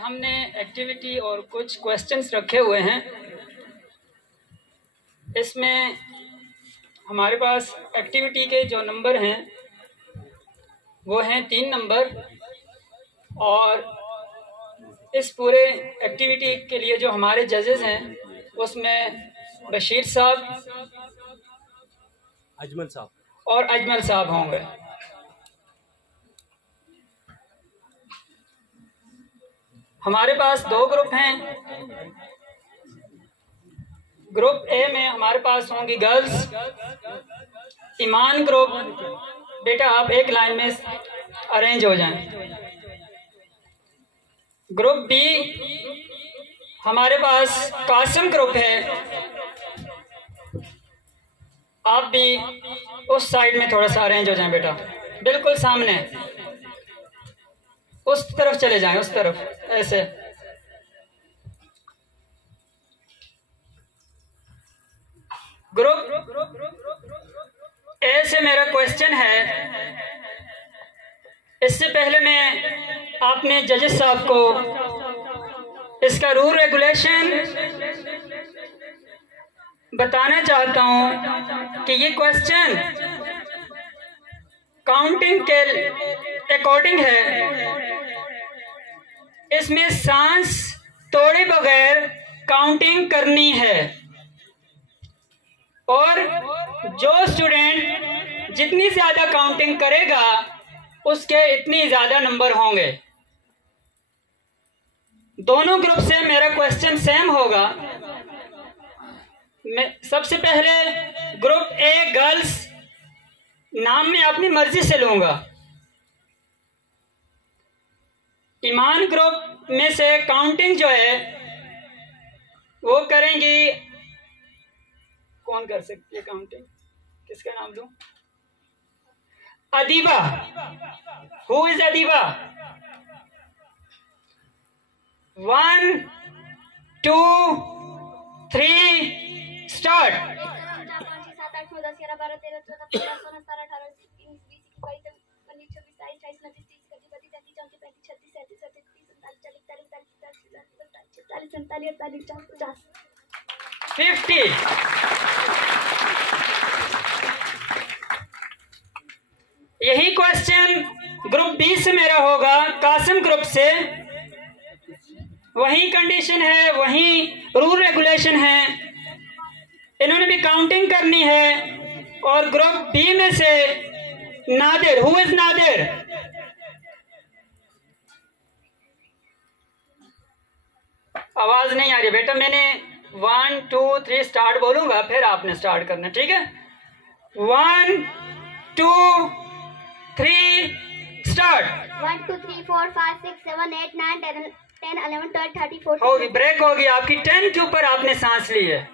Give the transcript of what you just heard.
हमने एक्टिविटी और कुछ क्वेश्चंस रखे हुए हैं। इसमें हमारे पास एक्टिविटी के जो नंबर हैं वो हैं 3 नंबर, और इस पूरे एक्टिविटी के लिए जो हमारे जजेस हैं उसमें बशीर साहब, अजमल साहब और अजमल साहब होंगे। हमारे पास 2 ग्रुप हैं। ग्रुप ए में हमारे पास होंगी गर्ल्स। ईमान ग्रुप, बेटा आप एक लाइन में अरेंज हो जाएं। ग्रुप बी हमारे पास कासिम ग्रुप है, आप भी उस साइड में थोड़ा सा अरेंज हो जाएं बेटा, बिल्कुल सामने उस तरफ चले जाएं, उस तरफ ऐसे। ग्रुप ए से मेरा क्वेश्चन है, इससे पहले मैं आपने जजेस साहब को इसका रूल रेगुलेशन बताना चाहता हूं कि ये क्वेश्चन काउंटिंग के अकॉर्डिंग है। इसमें सांस तोड़े बगैर काउंटिंग करनी है, और जो स्टूडेंट जितनी ज्यादा काउंटिंग करेगा उसके इतनी ज्यादा नंबर होंगे। दोनों ग्रुप से मेरा क्वेश्चन सेम होगा। मैं सबसे पहले ग्रुप ए गर्ल्स नाम में अपनी मर्जी से लूंगा। ईमान ग्रुप में से काउंटिंग जो है वो करेंगी, कौन कर सकती है काउंटिंग, किसका नाम दूं? Adiba. Who is Adiba? 1 2 3 start. 50। यही क्वेश्चन ग्रुप बी से मेरा होगा, कासिम ग्रुप से। वही कंडीशन है, वही रूल रेगुलेशन है, इन्होंने भी काउंटिंग करनी है। और ग्रुप बी में से नादिर, हु इज नादिर? आवाज नहीं आ रही बेटा, मैंने 1 2 3 स्टार्ट बोलूंगा, फिर आपने स्टार्ट करना, ठीक है? 1 2 3 स्टार्ट। 1 2 3 4 5 6 7 8 9 10 11 12 13 14। होगी, ब्रेक होगी आपकी। 10 के ऊपर आपने सांस ली है।